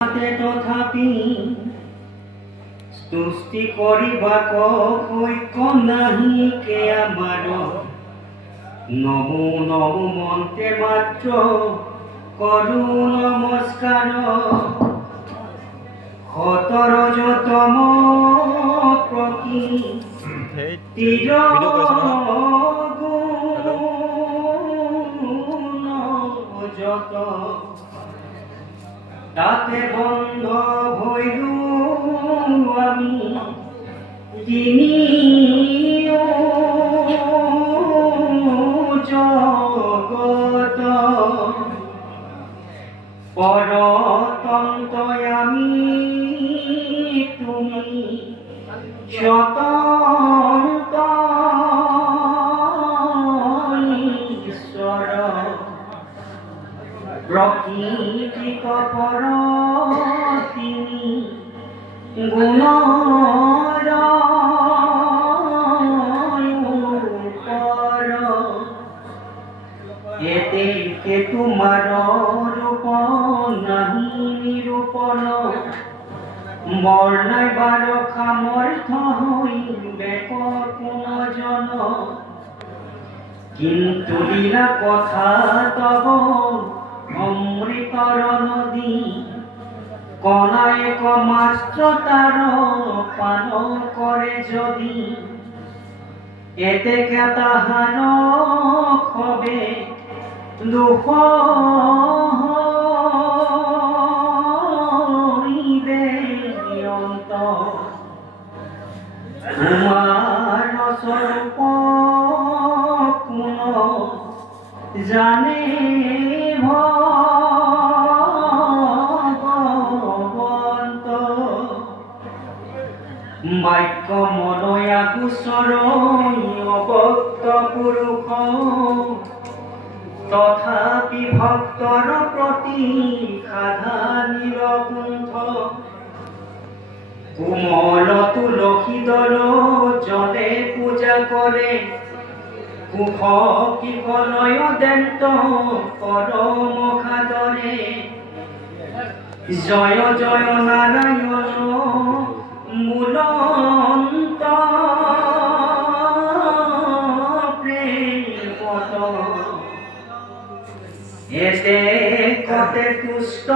তথাপি স্তুতি কৰিবাক সৈক্য নাহি কে আমাৰ নমো নমো মন্ত্ৰে মাত্ৰ কৰো নমস্কাৰ সতৰজতম প্ৰকৃতিৰ গুণ যত তাতে বন্ধ ভৈলো আমি তিনি জগত পরতন্ত্র আমি তুমি স্বতন্ত্র ঈশ্বর প্রকৃতিক পর তিনি গুণর পর এতে কে তোমার রূপ নাহি নিরূপণ বর্ণাইবার সামর্থ হইবে কোনজন কিন্তু লীলা কথা তব অমৃতর নদী কনায়ক মাস্ত্র তার পান করে যদি এতে তাহার হবে দুঃখ হইবে অন্ত তোমার স্বরূপ কোন জানে ভগবন্ত বাক্য মনয়া কুশল অবক্ত পুৰুষ তথাপি ভক্তৰ প্ৰতি সাধা নিৰকুণ্ঠ কোমল তুলসী দল জনে পূজা কৰে কুশ কিকলয় দেন্ত পৰম সাদৰে জয় জয় নাৰায়ণ মূলন্ত প্ৰেমত এতে কতে তুষ্ট